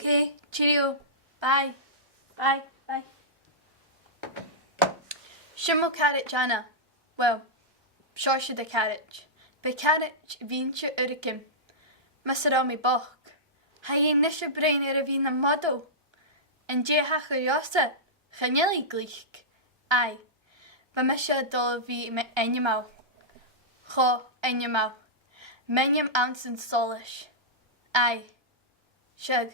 Okay, cheerio. Bye. Bye. Bye. Shimmo carriage Anna. Well, Shorsha the carriage. Be carriage víntje urkim. Mr. Ami Bach. Hij nisje brein vien a model. En je hache josse. Genelli glich. Ai. Va misje dol vi me enjemau. Go enjemau. Menjem ounce solish. Ai. Shug.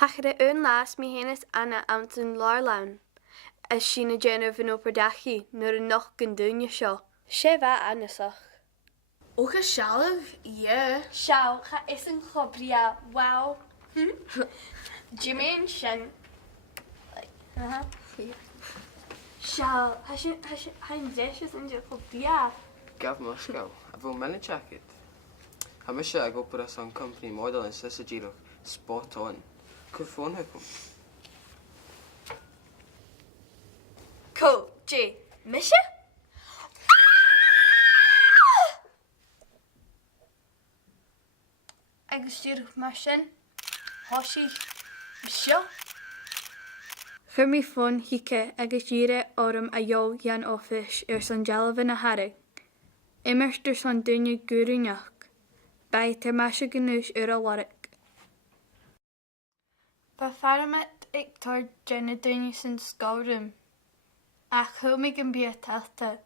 Hachar ún lás mi hénas anna amtún lár laun, as sína déanamh van opair dachi nuair a noch gan dúine seo. Sé bheith annasach. Ocha shallow? Yeah. Shao, ga is een gobria. Wow. Jimmy and Shen. Shao, hij dishes in je gobria. Gav Moscow. I will many jacket. I'm sure I go put us on company model and sausage look spot on. Could phone her come. Cool, J. Misha? Ik stuur maar Shen. Hoshi. Misha? Chur mi fun hiike agus díre orm a jo gan office san jalvan a harig. Immerster san dunne gúruneach. Bei ter meise ganús a warik. Ba farmet ik tar jenna dunne sin skórum. A chumig an bí talta.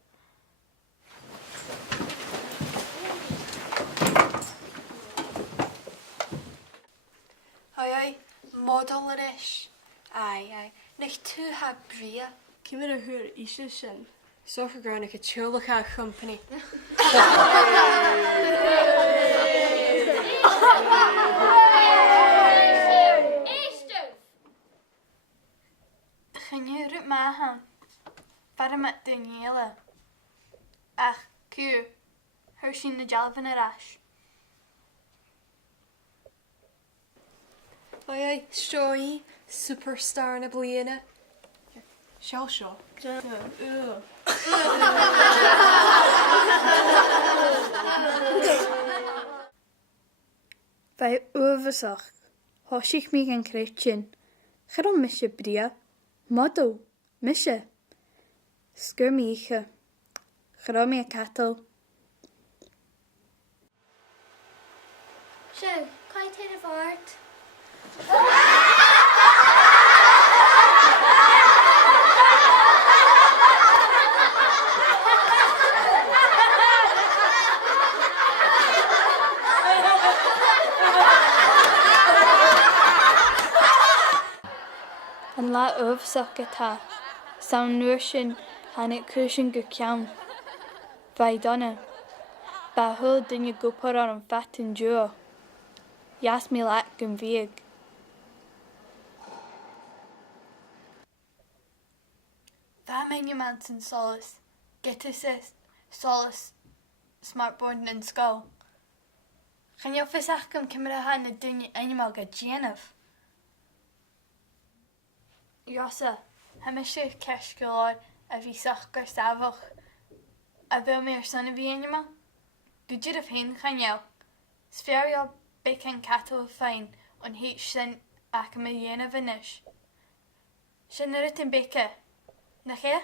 Ai, model is. Ai. Nicht tú ha bria. Cymryd a hwyr eisiau sin. So for ground like a chulach company. Genjur het mahan. Farmet Daniela. Ach, kuur. Hershey de jalvan a rash. Ai, stoi, superstar na bliana. Shell shaw. Bei oversach. Hoshich mi gan kretchen. Gerom misje bria. Model. Misje. Skur mi iche. Gerom mi a cattle. Zo, kan je het in de vaart? An la oversach gata. Saun nuair sin hannig cushion go ceann. Bei donna. Ba hul dunne gopar an fatin duo. Jas mi laat gan vieg. Va menu manson solace. Get us solace. Smartboard in skull. Gaan je visachkum camera han de dunje animal ga Janov. Jossa, hem is je kerskilor a vi sachgar savach. A wil meer son vi animal. Gujid of heen gaan jou. Sferio bacon cattle fine on heat sin ac a million of inish. Sin er it in beke. Nach je?